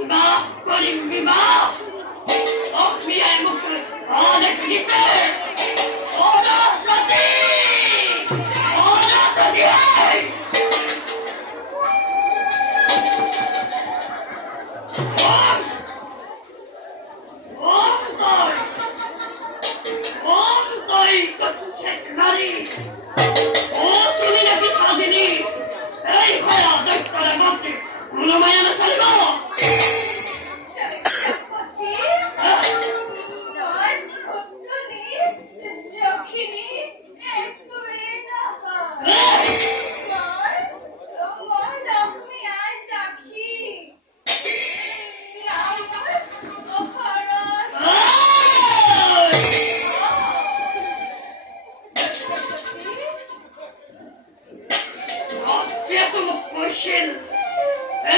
বিবাহ করিম বিবাহ অক্রিয়ায় মুখে অনেক দিতে অনাসতি অনাসতি নারী ও তুমি নাকি স্বাধীনী এই ভয়া দৈত্যরা ভাবতে মনোমায়া না চলিব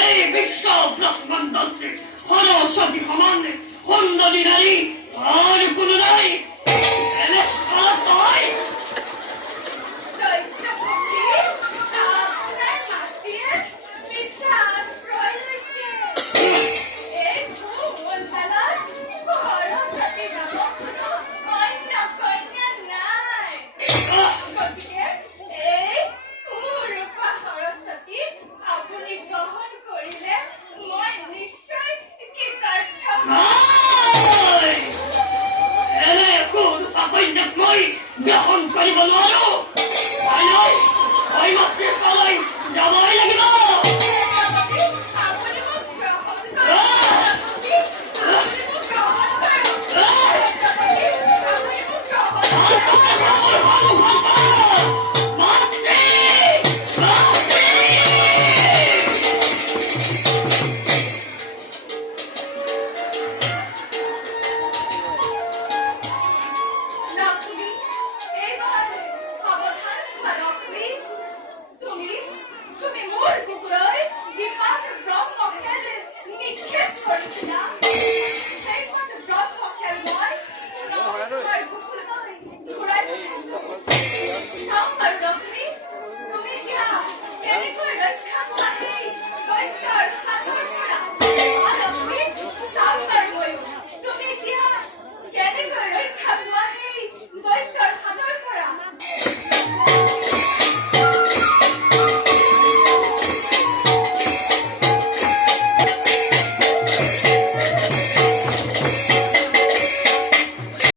এই বিশ্ব ব্রহ্মাণ্ডকে হর সবই সমান হন্ডী নারী আর কোনো নাই